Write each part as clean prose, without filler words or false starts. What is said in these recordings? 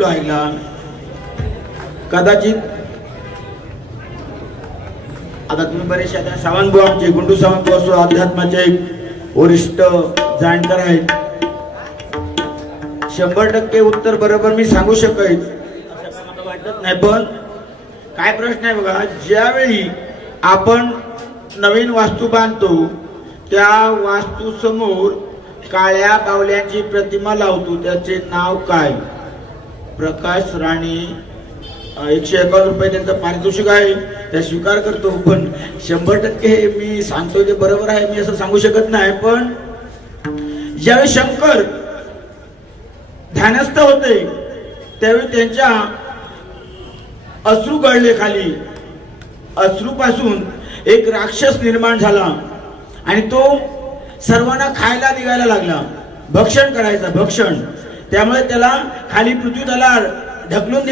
कुठलो ऐकला कदाचित आता तुम्ही बरेचसे आता सावंत भाऊ आमचे गुंडू सावंत भाऊ अध्यात्माचे एक वरिष्ठ जाणकार आहेत 100% उत्तर बरोबर मी सांगू शकेन असं मला वाटत नाही पण काय प्रश्न आहे बघा ज्यावेळी आपण नवीन वास्तू बांधतो त्या वास्तू समोर काळ्या बावल्यांची प्रतिमा लावतो त्याचे नाव काय प्रकाश राणे 151 रुपये त्यांचं पारितोषिक आहे त्या स्वीकार करतो पण 100% मी सांगतोय ते बरोबर आहे मी असं सांगू शकत नाही पण ज्यावेळी शंकर ध्यानस्थ होते त्यावेळी त्यांच्या अश्रू गळले खाली अश्रूपासून एक राक्षस निर्माण झाला आणि तो सर्वांना खायला निघायला लागला भक्षण करायचा भक्षण त्यामुळे त्याला खाली पृथ्वी तलावर ढकलून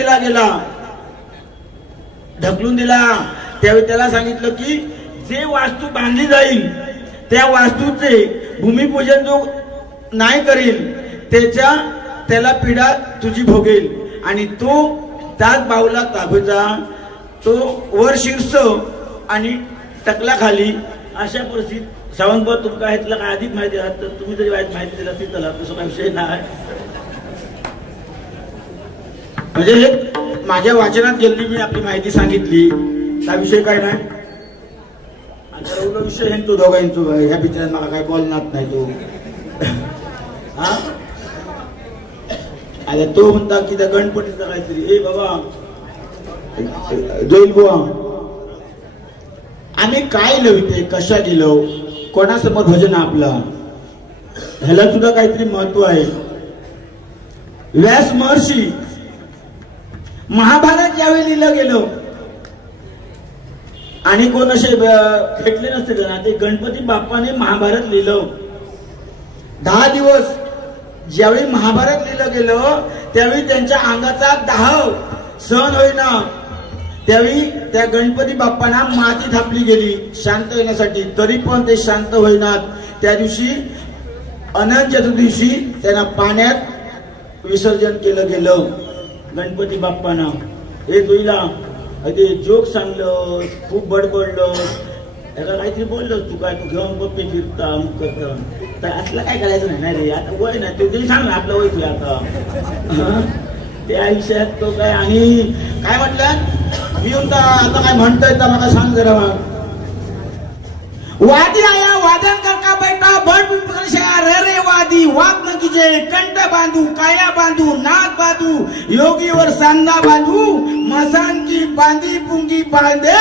दिला त्यावेळी त्याला सांगितलं की जे वास्तू बांधली जाईल त्या वास्तूचे भूमिपूजन जो नाही करील त्याला पीडा तुझी भोगेल आणि तो त्याच बाऊला ताबेचा तो वर शीर्ष आणि टकला खाली अशा परिस्थितीत सावंतभाऊ तुमका ह्यातला काय अधिक माहिती राहत तर तुम्ही जरी माहिती दिला असेल तर तसं काही विषय नाही म्हणजे हे माझ्या वाचनात गेली मी आपली माहिती सांगितली त्या विषय काय नाही आता एवढा विषय हे तो दोघांचो ह्या बिचाऱ्यात मला काय बोलणार नाही तो हा आता तो म्हणता की त्या गणपतीचा काहीतरी ए बाबा जैल बुवा आम्ही काय लविते कशा गेलो कोणासमोर भजन आपला ह्याला सुद्धा काहीतरी महत्व आहे व्यास महर्षी महाभारत ज्यावेळी लिहिलं गेलं आणि कोण असे भेटले नसते ना ते गणपती बाप्पाने महाभारत लिहिलं 10 दिवस ज्यावेळी महाभारत लिहिलं गेलं त्यावेळी त्यांच्या अंगाचा दाह सहन होईना त्यावेळी त्या गणपती बाप्पांना माती थापली गेली शांत होण्यासाठी तरी पण ते शांत होईनात त्या दिवशी अनंत चतुर्दशी त्यांना पाण्यात विसर्जन केलं गेलं गणपती बाप्पांना हे तुला ते जोक सांगलं खूप बडबडलं त्याला काहीतरी बोललं तू काय तू घेऊन बप्पे फिरता अमुक करता तर असलं काय करायचं नाही रे आता वय नाही ते सांग ना आपलं वय तुला आता त्या आयुष्यात तो काय आणि काय म्हटलं मी म्हणता आता काय म्हणतोय तर मला सांग जरा वादी आया वादन करका बैठा बड़ रे वादी वाद न कीजे कंठ बांधू काया बांधू नाक बांधू योगीवर सांदा बांधू मसान की बांधी पुंगी बांधे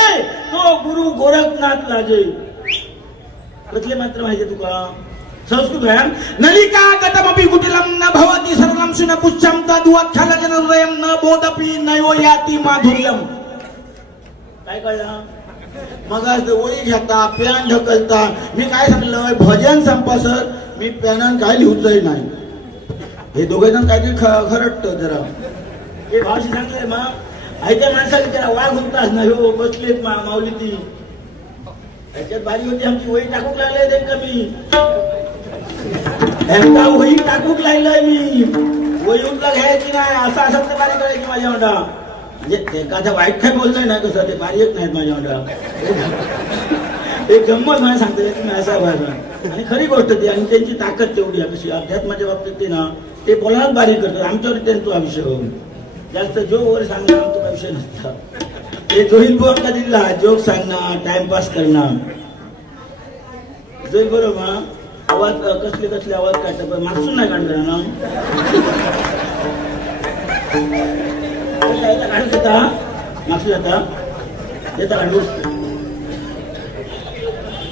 तो गुरु गोरखनाथ लागे कसले मात्र माहिती तुका संस्कृत आहे नलिका गतमपि कुटिलम न भवति सरलम सुन पुच्छम तद्वत् खलजनरयम न बोधपि नयो याति माधुर्यम काय कळलं मग आज वही घेता पॅन ढकलता मी काय सांगलं भजन संपा सर मी पॅन काय लिहूचंही नाही हे दोघे जण काहीतरी खरटत जरा हे भाषी सांगले मग ऐका माणसाला जरा वाघ होताच ना हो बसलेत माऊली ती त्याच्यात भारी होती आमची वही टाकूक लागले ते कमी एकदा वही टाकूक लागलंय मी वही उठला घ्यायची नाही असा असं तर बारी करायची माझ्या म्हणता म्हणजे एखाद्या वाईट काय बोलतोय ना कसं ते बारी येत नाहीत माझ्या म्हणता एक गंमत मला सांगते तुम्ही असा व्हायचा आणि खरी गोष्ट ती आणि त्यांची ताकद तेवढी आहे कशी अध्यात्माच्या बाबतीत ते ना ते बोलणार बारीक करतात आमच्यावर त्यांचा हा विषय होऊन जास्त जोक वगैरे सांगणार आमचा काही विषय नसता ते जोईल बोल का दिला जोक सांगणार टाइमपास करणार जोईल बरोबर आवाज कसले आवाज काढतात पण मागसून नाही काढणार ना काढू देता मागसून जाता येता काढू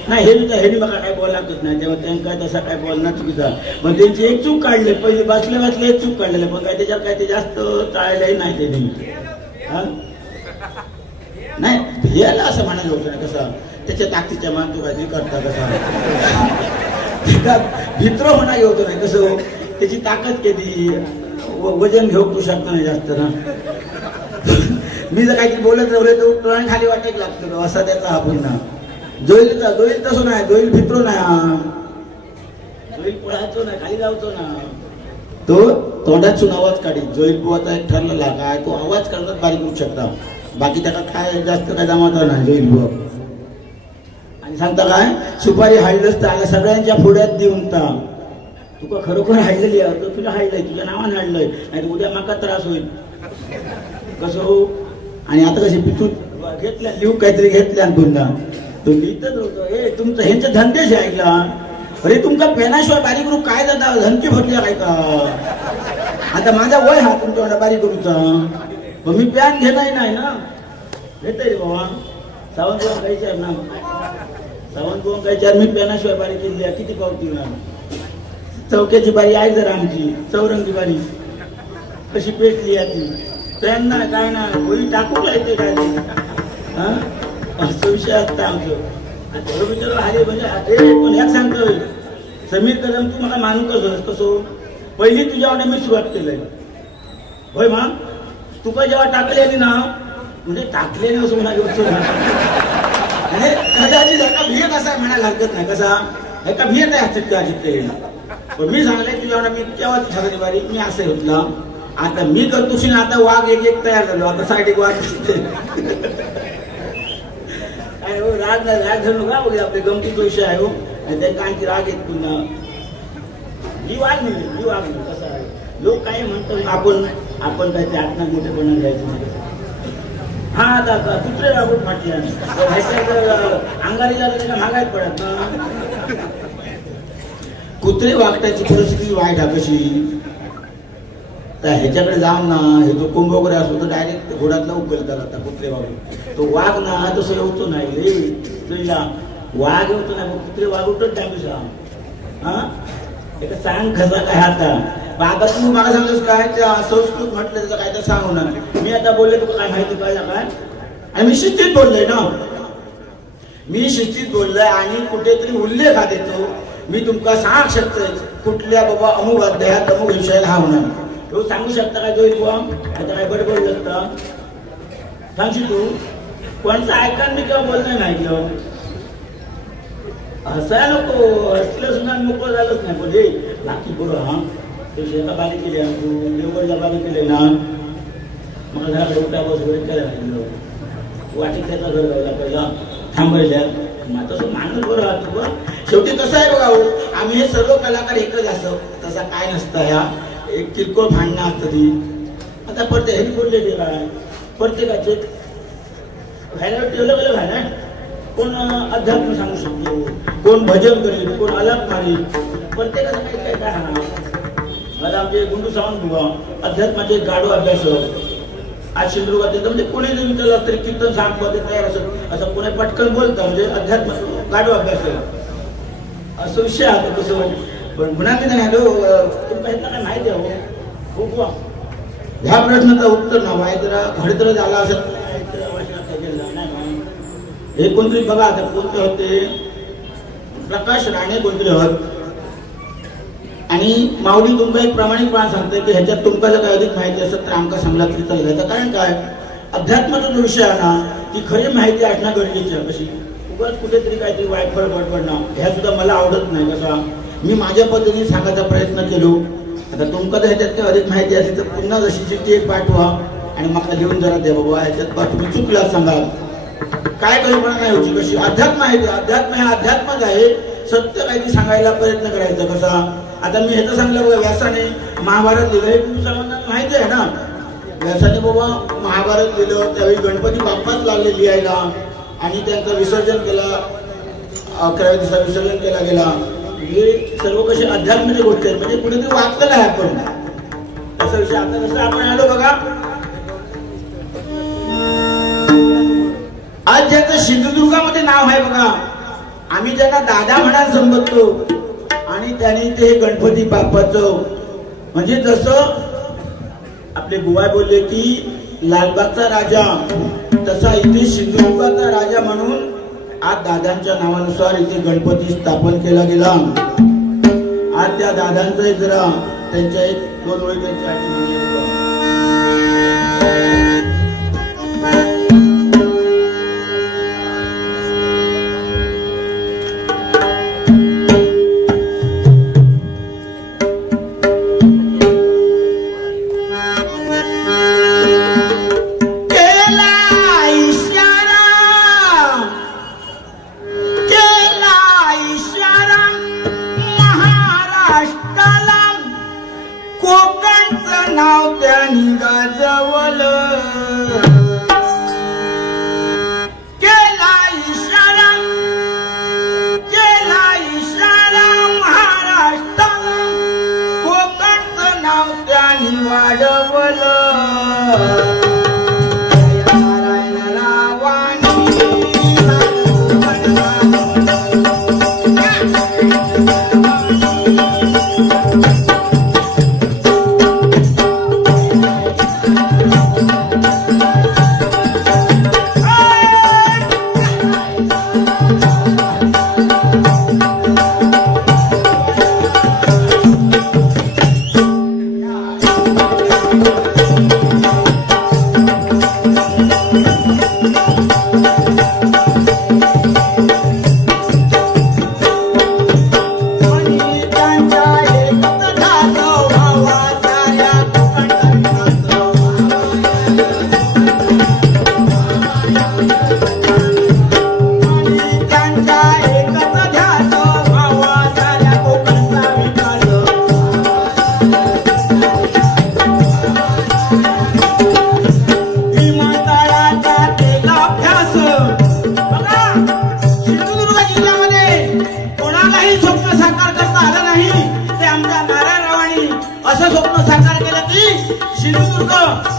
नाही हे बघा काय बोलायला लागत नाही तेव्हा त्यांना काय तसा काय बोलणार चुकीचा पण त्यांची एक चूक काढले पहिले बसले एक चूक काढलेले पण काय त्याच्यात काय ते जास्त टाळलंही नाही ते नाही याला असं म्हणायला होतं ना कसं त्याच्या ताकदीच्या मान तू काहीतरी करता कसा भित्र म्हणा होतो नाही कसं त्याची ताकद किती वजन घेऊ तू शकतो नाही जास्त ना मी जर काहीतरी बोलत राहिले तर प्राण खाली वाटेल लागतो असा त्याचा हा पुन्हा जोईल तसं नाही जोईल भित्रो नाही जोईल पुढायचो ना खाली जावतो ना तो तोंडातून आवाज काढी. जोईल बुवाचा एक ठरलेला काय तो आवाज करतात बारीक करू शकता, बाकी त्याला काय जास्त काय जमावत नाही जोईल बुवा. आणि सांगता काय सुपारी हाडलंच तर सगळ्यांच्या पुढ्यात देऊन ता तुका खरोखर हाडलेली आहे, तर तुला हाडलंय, तुझ्या नावानं हाडलंय, नाही उद्या माका त्रास होईल कसं हो. आणि आता कशी पितून घेतल्या लिहू काहीतरी घेतल्या पुन्हा तो लिहितच होतो. हे तुमचं ह्यांचे धंदेच ऐकला. अरे तुमका पेनाशिवाय बारीक करू काय जाता धनकी भरल्या काय का. आता माझा वय हा तुमच्या बारीक करूचा, पण मी पॅन घेणार नाही ना. घेतय रे बाबा सावंत बुवा काहीच्या ना, सावंत बुवा काहीच्या मी पेनाशिवाय बारीक केली किती पावती ना. चौक्याची बारी आहे जरा आमची, चौरंगी बारी कशी पेटली आहे ती. पेन ना काय ना होई टाकून येते काय हा असं विषय असतं आमचं. विचार अरे म्हणजे पण ह्याक सांगतोय समीर कदम तू मला मानू कसं पहिली तुझ्यावर मी सुरुवात केलंय होय. मग तुका जेव्हा टाकलेली ना म्हणजे टाकलेली असं म्हणा म्हणजे कदाचित एका भियत असा म्हणायला हरकत नाही. कसा एका भियत आहे हस्तित्व. पण मी सांगले तुझ्यावर मी केव्हा ठरली बारी मी असं घेतला. आता मी करतोशी ना आता वाघ एक तयार झालो. आता साईड एक वाघ काय हो राग नाही, राग धरू नका वगैरे आपले गमतीचा विषय आहे हो. त्यांना आणखी राग येत पुन्हा ही वाघ नाही कसं आहे. लोक काय म्हणतात आपण काय ते आत्मा मोठेपणा घ्यायचं नाही. हा आता कुत्रे वागून फाटल्या अंगारीला त्याला महागायत पडत ना. कुत्रे वागण्याची परिस्थिती वाईट आहे कशी. तर ह्याच्याकडे जाऊन ना हे जो कुंभ वगैरे असतो तर डायरेक्ट घोड्यातला उकल त्याला आता कुत्रे वागून. तो वाघ ना तसं येऊतो नाही रे तुझ्या वाघ येऊतो नाही कुत्रे वागूटच टाकूसा. हा एका सांग कसा काय आता आता तू मला सांगतोस काय त्या संस्कृत म्हटलं त्याचं काय तर सांगू ना. मी आता बोलले तुला काय माहिती पाहिजे काय. आणि मी शिस्तीत बोललोय ना, मी शिस्तीत बोललोय आणि कुठेतरी उल्लेख हा देतो. मी तुमका सांग शकतोय कुठल्या बाबा अमुक अध्यायात अमुक विषयाला हा होणार तो सांगू शकता का जोईल बुवा. आता काय बडबड लागतं सांगशी तू कोणचं ऐकान मी किंवा बोलणं नाही किंवा हसाय नको. हसलं सुद्धा मोकळं झालंच नाही पण हे बाकी बरं हा ते शेता बारी केली तू देवगडला बारी केले ना. मला घराकडे उठा बस वगैरे करायला वाटीत त्याचा घर गायला पहिला थांबायला मग तसं माणूस बरं राहतो. पण शेवटी कसं आहे बघा आम्ही हे सर्व कलाकार एकच असतो तसा काय नसतं. या एक किरकोळ भांडणं असतं ती. आता प्रत्येक हे बोलले काय प्रत्येकाचे व्हायला ठेवलं गेलं काय ना. कोण अध्यात्म सांगू शकतो, कोण भजन करेल, कोण आलाप मारेल. प्रत्येकाचं काही काय काय हा. आता आमचे गुंडू सावंत बुवा अध्यात्माचे गाडो अभ्यासक आज सिंधुदुर्गात येतं. म्हणजे कोणी जरी विचारलं तरी कीर्तन सांगतो तयार असं कोणी पटकन बोलतं म्हणजे अध्यात्म गाडो अभ्यासक असं विषय आहे. कसं पण गुन्हा नाही हॅलो तुमका ह्यातलं काय माहिती आहे हो बुवा. ह्या प्रश्नाचं उत्तर ना माहिती घडतर झाला असं हे कोणतरी बघा आता कोणते होते प्रकाश राणे कोणतरी होत. आणि माऊली तुमका एक प्रामाणिकपणा सांगते की ह्याच्यात तुमका जर काही अधिक माहिती असेल तर आमका सांगला तरी चालेल. याचं कारण काय अध्यात्माचा जो विषय आहे ना ती खरी माहिती असणं गरजेची आहे. कशी उगाच कुठेतरी काहीतरी वाईटफळ बडबडणं ह्या सुद्धा मला आवडत नाही. कसा मी माझ्या पद्धतीने सांगायचा प्रयत्न केलो. आता तुमका जर ह्याच्यात काही अधिक माहिती असेल तर पुन्हा जशी चिठ्ठी एक पाठवा आणि मला लिहून जरा द्या बाबा ह्याच्यात तुम्ही चुकला सांगा. काय कल्पना नाही होती कशी अध्यात्म आहे. अध्यात्म हे अध्यात्मच आहे. सत्य काहीतरी सांगायला प्रयत्न करायचा. कसा आता मी ह्याचं सांगलं बघा व्यासाने महाभारत लिहिलं हे तुमच्या सर्वांना माहिती आहे ना. व्यासाने बाबा महाभारत लिहिलं त्यावेळी गणपती बाप्पाच लागले लिहायला आणि त्यांचं विसर्जन केलं. 11व्या दिवसा विसर्जन केला गेला. हे सर्व कसे अध्यात्माच्या गोष्टी आहेत. म्हणजे कुठेतरी वागतं काय आपण असा विषय. आता कसं आपण आलो बघा आज ज्याचं सिंधुदुर्गामध्ये नाव आहे बघा आम्ही ज्यांना दादा म्हणायला संबोधतो आणि त्यांनी ते गणपती बाप्पाचं म्हणजे जसं आपले बुवा बोलले की लालबागचा राजा तसा इथे सिंधुदुर्गाचा राजा म्हणून आज दादांच्या नावानुसार इथे गणपती स्थापन केला गेला. आज त्या दादांचं जरा त्यांच्या एक दोन ओळी त्यांच्या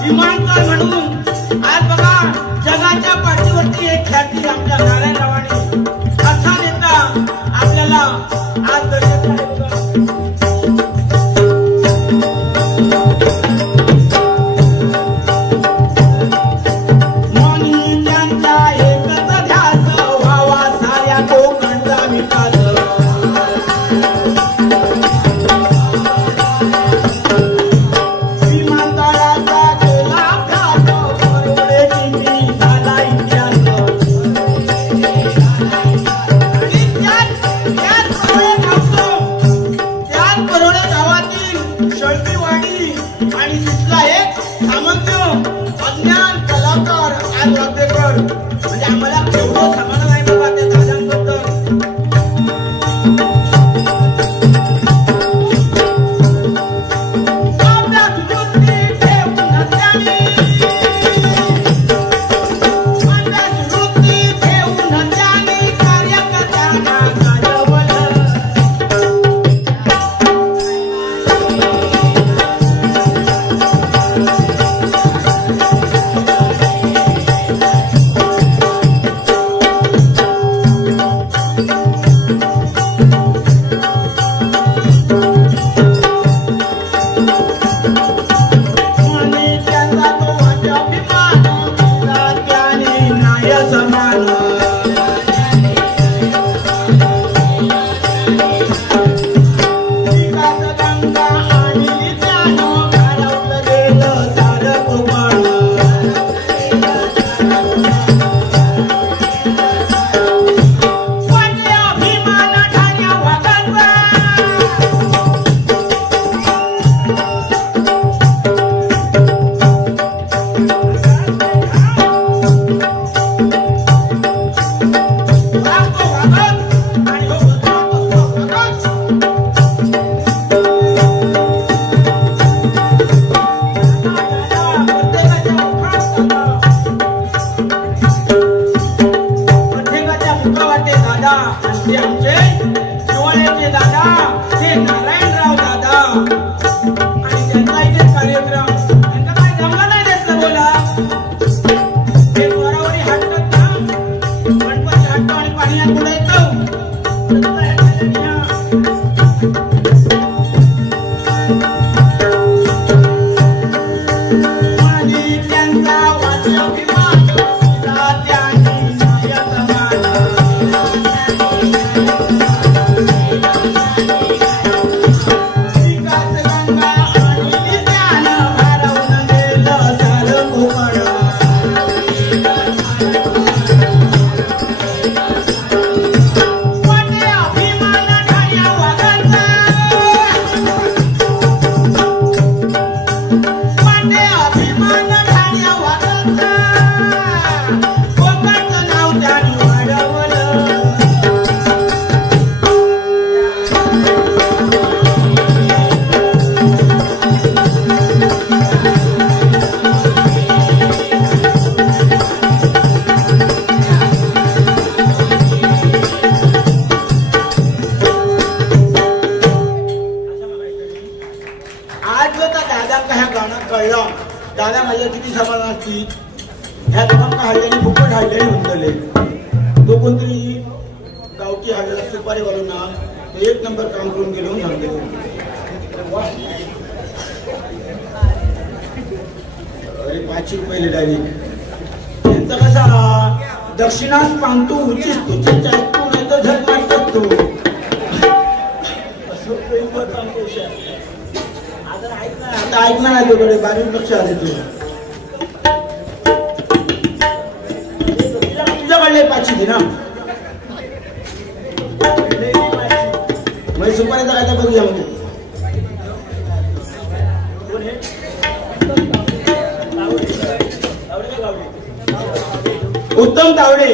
विमानतळ म्हणून आज बघा जगाच्या पाठीवरती एक ख्याती आमच्या नारायणरावांनी असा नेता आपल्याला आज दर्शक आहे मनी त्यांच्या एकच ध्यास व्हावा साऱ्या कोकणचा विकास Thank you. दादा माझ्या किती सामान असतील ह्या लोकांना हाडल्याने फुकट हाडल्याने म्हणतले तो कोणतरी गावठी हाडलेला सुपारी वालोना एक नंबर काम करून गेलो सांगते अरे 500 रुपये डायरेक्ट यांचा कसा दक्षिणास पांतू उचीस तुझे चालतो नाही तर झक मारतात तू आता ऐकणार आहे तुकडे 22 लक्ष आले तू तुझ्याकडले 500 दे ना मग सुपारीचा काय तर बघूया म्हणजे उत्तम तावडे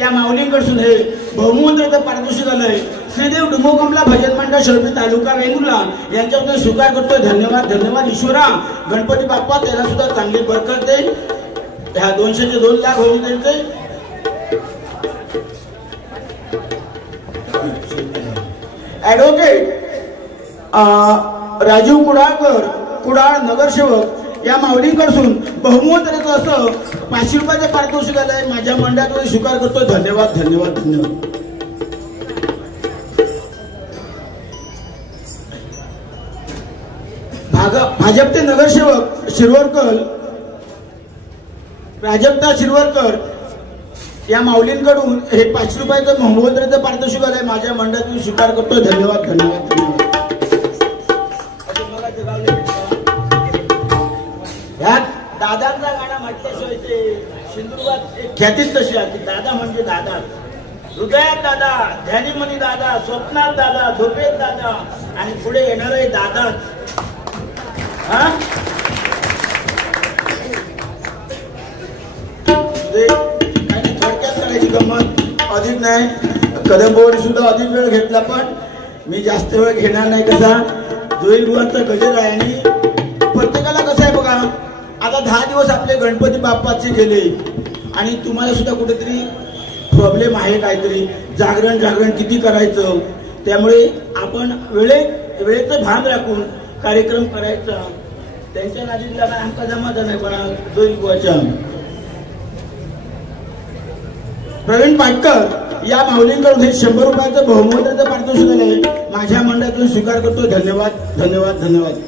या माऊलींकडून हे बहुमूल्य पारितोषिक आलंय श्रीदेव डुमोकमला भजन मंडळ शेळपी तालुका वेंगुर्ला यांच्याकडून स्वीकार करतोय धन्यवाद ईश्वरा गणपती बाप्पा त्याला सुद्धा चांगली बरकत दे ह्या 200 चे 2 लाख होऊन जाईल ते ऍडव्होकेट राजीव कुडाळ नगरसेवक या माऊलींकडून बहुमूल्य असं 500 रुपयाचं पारितोषिक आलंय माझ्या मंडळातून स्वीकार करतो धन्यवाद भाजपचे नगरसेवक प्राजक्ता शिरवरकर या माऊलींकडून हे 500 रुपयाचं बहुमूल्य पारितोषिक आलंय माझ्या मंडळातून स्वीकार करतो धन्यवाद दादांचा गाणं म्हटल्याशिवाय ते सिंधुदुर्गात एक ख्यातीच तशी आहे की दादा म्हणजे दादा हृदयात दादा ध्यानीमनी दादा स्वप्नात दादा झोपेत दादा आणि पुढे येणार आहे दादा थोडक्यात करायची गंमत अधिक नाही कदमबोर्ड सुद्धा अधिक वेळ घेतला पण मी जास्त वेळ घेणार नाही कसा जोईगुहांचा गजर आहे आणि प्रत्येकाला कसं आहे बघा आता 10 दिवस आपले गणपती बाप्पाचे गेले आणि तुम्हाला सुद्धा कुठेतरी प्रॉब्लेम आहे काहीतरी जागरण किती करायचं त्यामुळे आपण वेळेचं भान राखून कार्यक्रम करायचा त्यांच्या नादीला आमचा जमाचा नाही पण जोईगुहाच्या प्रवीण पाटकर या माऊलींकडून हे 100 रुपयाचं बहुमूल्य पारितोषिक आलंय माझ्या मंडळातून स्वीकार करतो धन्यवाद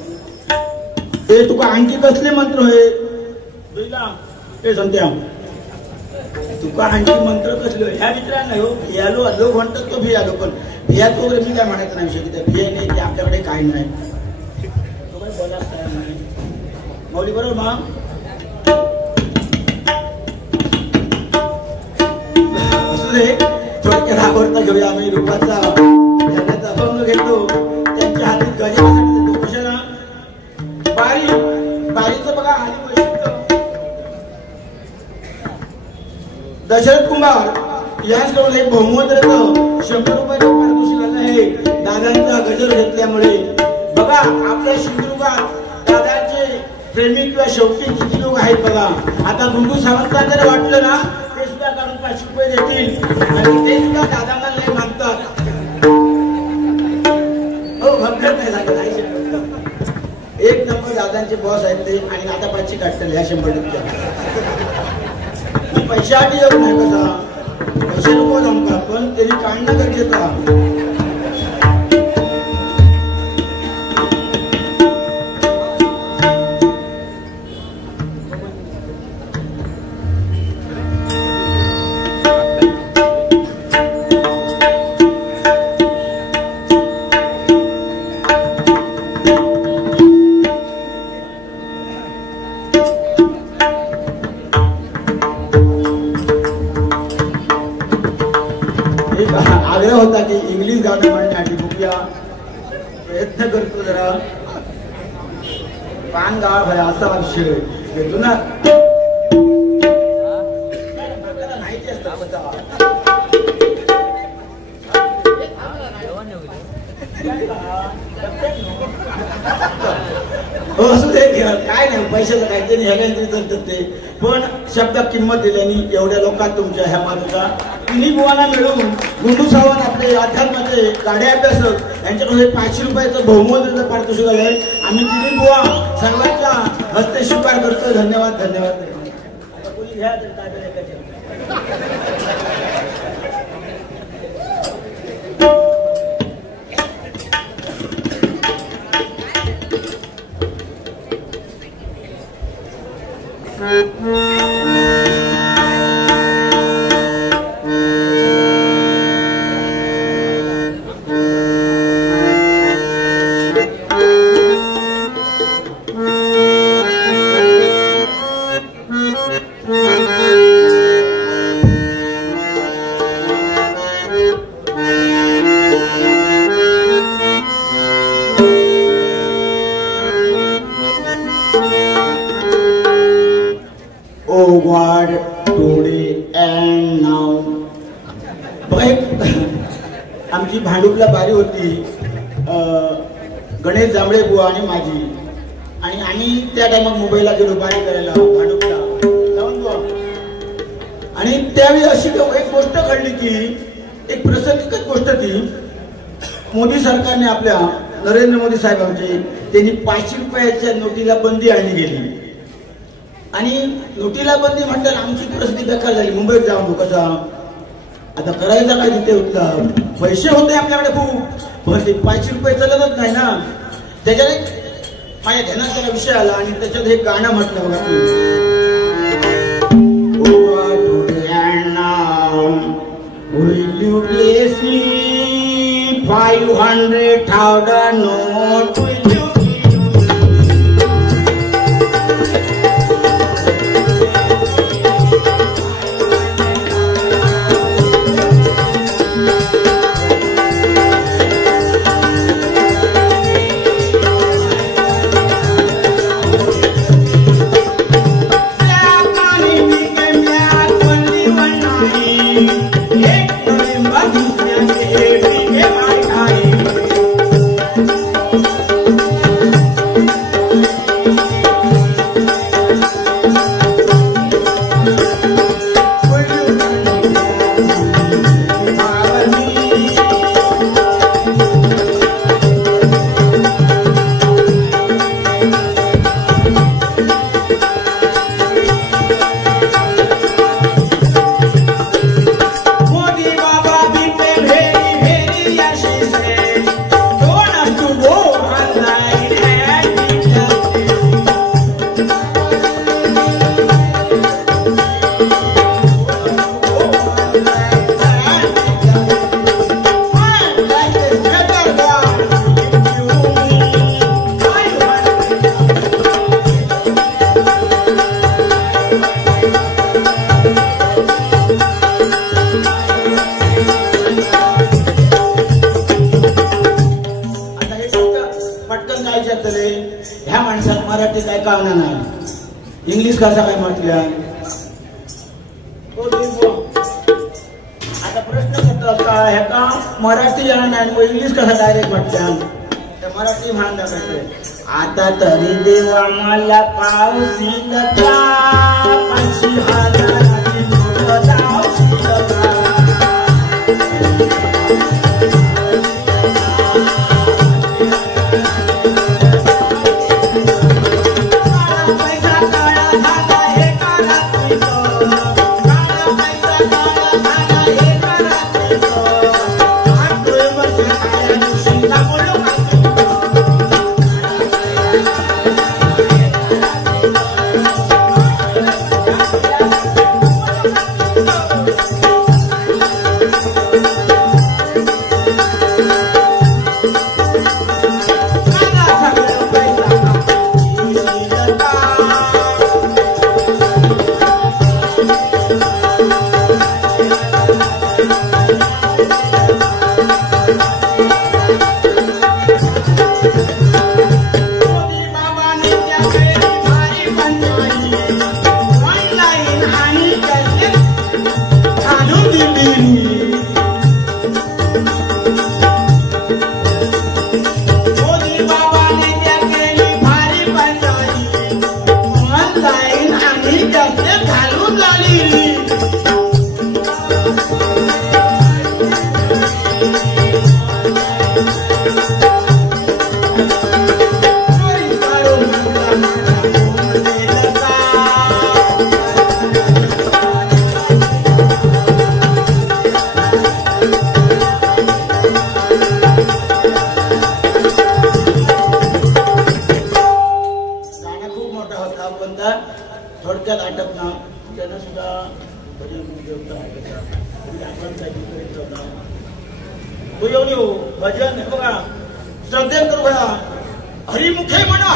हे तुका आणखी कसले मंत्र होय हे सांगते तुका आणखी मंत्र कसले ह्या मित्रांना हो भियालो लोक म्हणतात तो भियालो पण भियात वगैरे मी काय म्हणायचं नाही विषय की भिया नाही ते आपल्याकडे काही नाही तो काय बोला माऊली बरोबर मग असू दे थोडक्यात आवडता घेऊया आम्ही रूपाचा त्याचा अभंग घेतो त्यांच्या हातात गजेसाठी देतो कशाला बारीचं बघा आधी वैशिष्ट्य दशरथ कुमार यांच्याकडून एक बहुमूल्य 100 रुपयाचं पारितोषिक आलं आहे दादांचा गजर घेतल्यामुळे बघा आपल्या सिंधुदुर्गात दादाचे प्रेमी किंवा शौकीन किती लोक आहेत बघा आता गुंडू सावंतांना जर वाटलं ना ते सुद्धा काढून 500 रुपये देतील आणि ते सुद्धा दादांना लय मागतात हो भक्कत नाही लागत एक नंबर दादांचे बॉस आहेत ते आणि आता 500 काढतील ह्या 100 पैशासाठी येऊ नाही कसा पैसे नको जमका पण त्यांनी काढणं गरजेचं आग्रह होता की इंग्लिश गाणं म्हणण्यासाठी बघूया प्रयत्न करतो जरा पान गाव आहे असा विषय घेतो ना माहिती असतं हो असू दे काय नाही पैशाचं काय ते ह्याला चालतात ते, पण शब्दात किंमत दिल्याने एवढ्या लोकात तुमच्या ह्या माणूचा तिन्ही बुवांना मिळवून गुंडू सावंत आपले अध्यात्माचे गाड्या अभ्यासक यांच्याकडे 500 रुपयाचं बहुमूल्य पारितोषिक आले. आम्ही तिन्ही बुवा सर्वांच्या हस्ते स्वीकार करतो. धन्यवाद धन्यवाद. आता कोणी घ्या God today and now. आमची भांडुपला बारी होती गणेश जांभळे बुवा आणि माझी, आणि आम्ही त्या टायमात मुंबईला गेलो बारी करायला भांडुपला जाऊन बुवा. आणि त्यावेळी अशी एक गोष्ट घडली की एक प्रासंगिकच गोष्ट ती, मोदी सरकारने आपल्या नरेंद्र मोदी साहेबांची त्यांनी 500 रुपयाच्या नोटीला बंदी आणली गेली. आणि नोटीला बंदी म्हणतात आमची परिस्थिती बेकार झाली. मुंबईत जाऊन कसा आता करायचा काय, तिथे उठला पैसे होते आपल्याकडे खूप, पण ते 500 रुपये चालतच नाही ना. त्याच्यात माझ्या ध्यानात त्याला विषय आला आणि त्याच्यात हे गाणं म्हटलं बघा, will you bless me 500,000 note, will you ह्या माणसाला मराठी काय कळणार नाही, इंग्लिश कसा काय म्हटल्या. आता प्रश्न करतात का ह्याका मराठी येणार नाही मग इंग्लिश कसा डायरेक्ट म्हटल्या, तर मराठी म्हण दाखवते. आता तरी देवा मला पावसील का 5,000ची नोट लावशील का. मोदी बाबाने त्या केली भारी पंचायत. थोडक्यात आटप ना त्यांना सुद्धा भजन बघा श्रद्धे करू बघा हरिमुखे म्हणा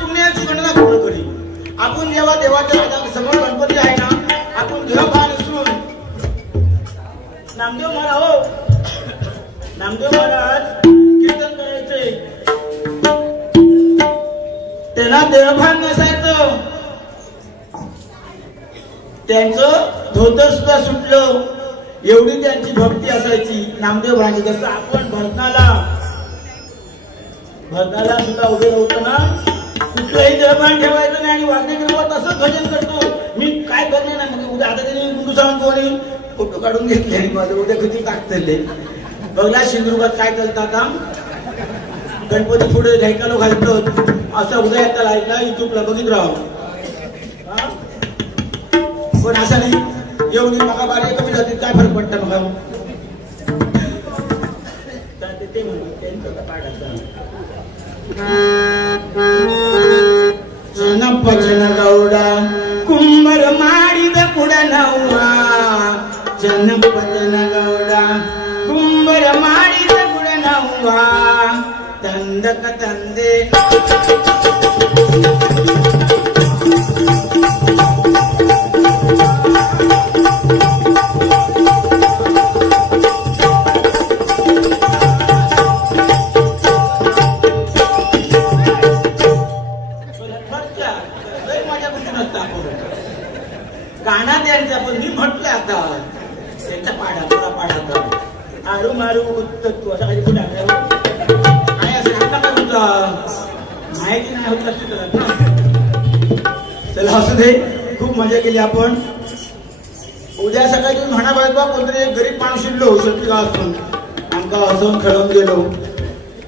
पुण्याची गणना कोण करी. आपण जेव्हा देवाच्या समोर गणपती आहे ना आपण देवभान विसरून नामदेव महाराज कीर्तन करायचे त्यांना देवभान नसायचं. त्यांचं धोतर सुद्धा सुटलं एवढी त्यांची भक्ती असायची नामदेव महाराज. जसं आपण भजनाला सुद्धा उभे राहतो ना कुठलंही देवभान ठेवायचं नाही आणि वाद्य तसंच भजन करतो. मी काय करणे ना म्हणजे उद्या आता त्यांनी गुंडू सांगतो आणि फोटो काढून घेतले आणि माझं उद्या किती टाकतले बघला सिंधुदुर्गात काय चालतं आता गणपती पुढे ढेकालो घालतो असं उद्या येता ऐकला युट्यूबला बघित राहा. पण असं नाही एवढी मगा बारी कमी जाते काय फरक पडतं मग ते म्हणतो त्यांचं पाठाचं जनपजन गौडा कुंभर माडिद कुडनव्वा जनपजन गौडा कुंभर माडिद कुडनव्वा तंदक तंदे गाणा द्यायचा पण मी म्हटलं आता त्यांचा पाडा आरू मारू तू असं काही कुठे काय असं आपला काय तुझा माहिती नाही होत लक्ष करा. चला असू दे खूप मजा केली आपण. उद्या सकाळी तुम्ही म्हणा बा कोणतरी एक गरीब माणूस शिरलो शेवटी गाव असून आमका हसवून खेळून गेलो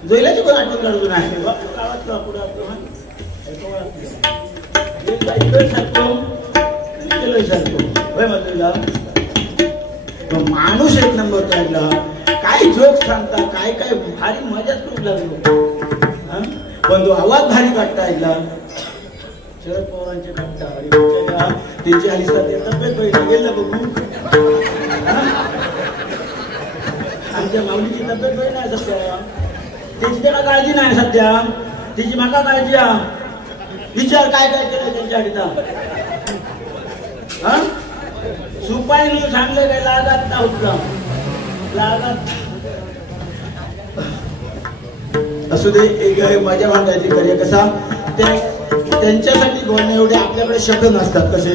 जोईलाची पण आठवण काढतो नाही गावातलं पुढे माणूस एक नंबर काढला काय जोक सांगता काय काय भारी मजाच करू लागलो. पण तो आवाज भारी काढता ऐकला शरद पवारांचे काढता आणि त्यांची आली सध्या तब्येत बघितलं गेलं बघू आमच्या माऊलीची तब्येत बघी नाही सध्या त्याची त्याला काळजी नाही सध्या तिची माका काळजी विचार काय काय केलं त्यांच्या आडीचा सुपारी म्हणून सांगलं काय लागत नव्हतं लागत असू दे. एक मजा मांडायची कार्य कसा त्यांच्यासाठी बोलणे एवढे आपल्याकडे शब्द नसतात कसे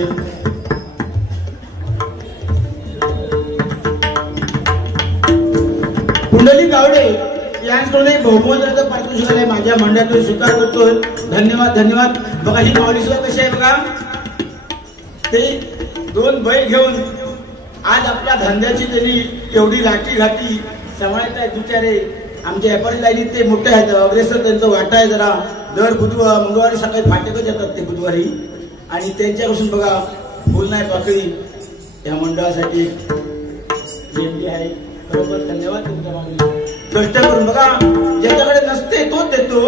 कुंडली गावडे यांच्याकडे बहुमताचं पारितोषिक आलंय माझ्या मंडळातून स्वीकार करतोय. धन्यवाद. बघा ही माऊली सुद्धा कशी आहे बघा ते 2 बैल घेऊन आज आपल्या धंद्याची त्यांनी एवढी लाठी घाटी सांभाळत आहेत बिचारे. आमच्या व्यापारी लाईनीत ते मोठे आहेत अग्रेसर त्यांचं वाटा आहे जरा दर मंगळवारी सकाळी फाटेकच येतात ते बुधवारी आणि त्यांच्यापासून बघा फुल नाही पाकळी या मंडळासाठी देणगी आहे. बरोबर धन्यवाद तुमच्या मागणी कष्ट करून बघा ज्याच्याकडे नसते तोच देतो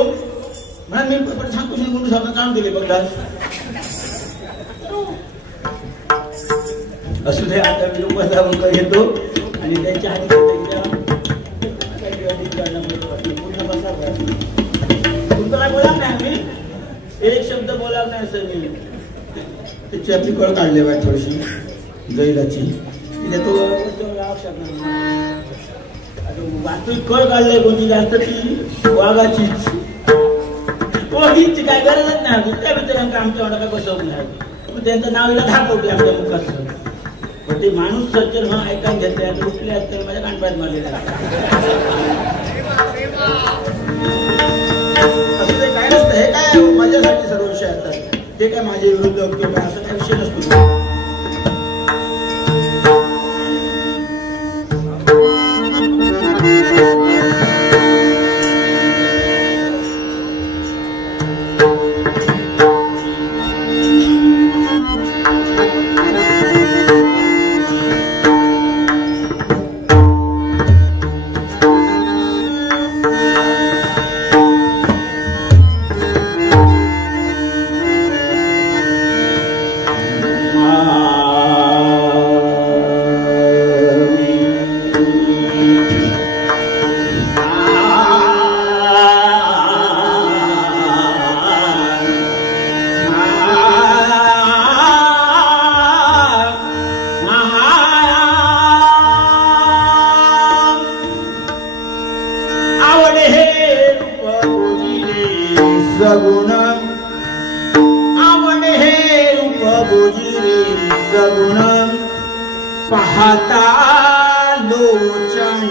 म्हणून मी सांगतो मी गुंडू साहेबांना काम दिले बघा. असू दे आता मी रुपयाचा घेतो आणि त्यांच्या हाती तुमचं काय बोला नाही आम्ही एक शब्द बोला नाही सर मी त्याची आपली कळ काढली बाय थोडीशी जैलाची तिथे तो वाहतूक कळ काढलाय कोणती जास्त ती वाघाचीच कोणीची काय गरजच नाही त्या बिचारांना आमच्या वाटा काय बसवत नाही त्यांचं नाव इला दाखवते आमच्या मुखात पण ते माणूस सज्जन हा ऐकायला घेतले आणि उठले असते माझ्या कानपात मारलेला असं ते काय नसतं. हे काय माझ्यासाठी सर्व विषय असतात ते काय माझे विरुद्ध काय असं काय विषय नसतो. गोजिरे सगुण पाहता लोचन